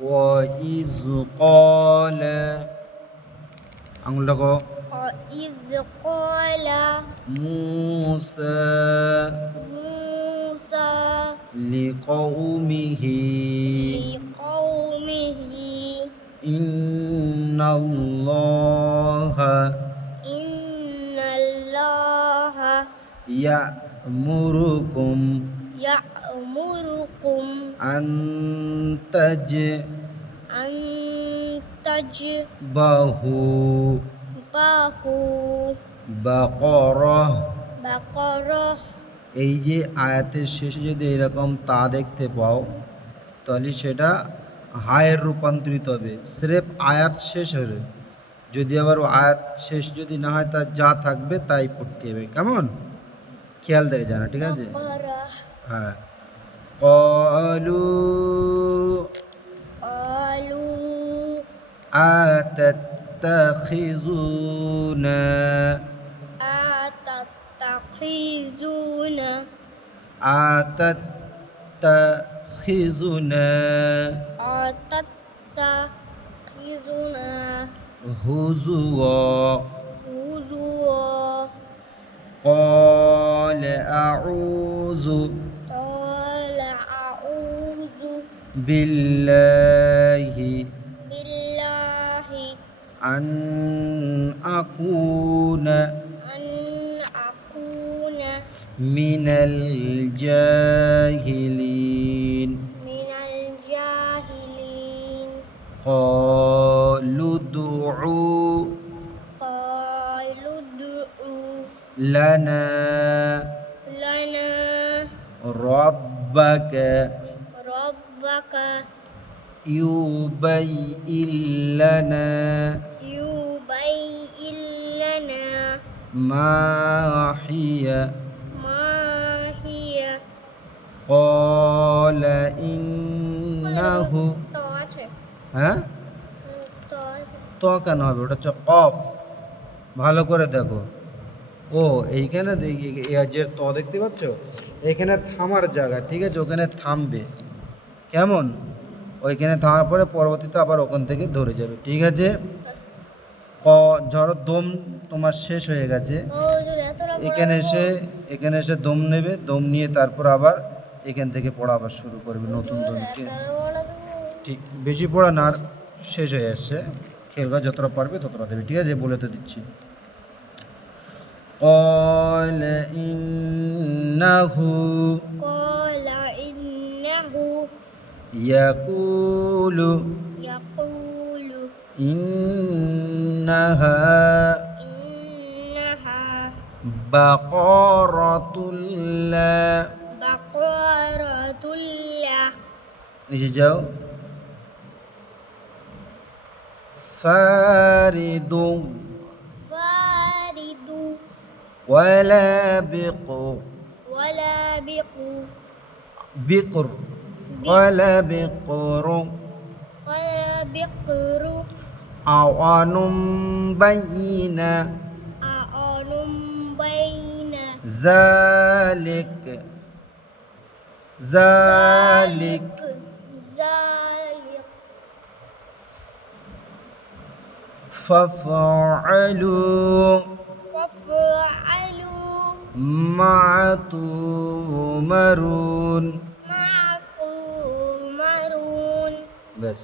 وإذ قال আঙুলটা কো وإذ قال موسى موسى لقومه لقومه إن الله إن الله يأمركم يأمركم أن أن تذبحوا বাকরা। بقرة এই যে আয়াতের শেষে যদি এরকম তা দেখতে পাও তাহলে সেটা হায়ের রূপান্তরিত হবে, স্রেফ আয়াত শেষ হবে। যদি আবার আয়াত শেষ যদি না হয় তা যা থাকবে তাই পড়তে হবে, কেমন খেয়াল দেয় জানা, ঠিক আছে? بقرة হ্যাঁ। قالوا قالوا أتتخذونا أتتخذون أتتخذنا أتتخذنا هزوا هزوا قال أعوذ قال أعوذ بالله بالله أن أكون أن أكون من الجاهلين من الجاهلين قالوا ادعوا قالوا ادعوا لنا لنا ربك ربك يبين لنا يبين لنا ما هي ما هي قال إنه হ্যাঁ তো কেন হবে, ওটা হচ্ছে কফ। ভালো করে দেখো, ও এইখানে যে ত দেখতে পাচ্ছ, এখানে থামার জায়গা, ঠিক আছে? ওখানে থামবে, কেমন? ওইখানে থামার পরে পরবর্তীতে আবার ওখান থেকে ধরে যাবে, ঠিক আছে? ধরো দম তোমার শেষ হয়ে গেছে, এখানে এসে দম নেবে, দম নিয়ে তারপর আবার এখান থেকে পড়া আবার শুরু করবে নতুন দম, ঠিক? বেশি পড়া না, শেষ হয়ে আসছে, খেলবা যতটা পারবে ততটা দেবে, ঠিক আছে? বলে তো দিচ্ছি। قال إنه يقول إنها بقرة لا নিচে যাও, فارض ولا بقر ولا بقر أعوان بين ذلك فافعلوا ما تؤمرون। بس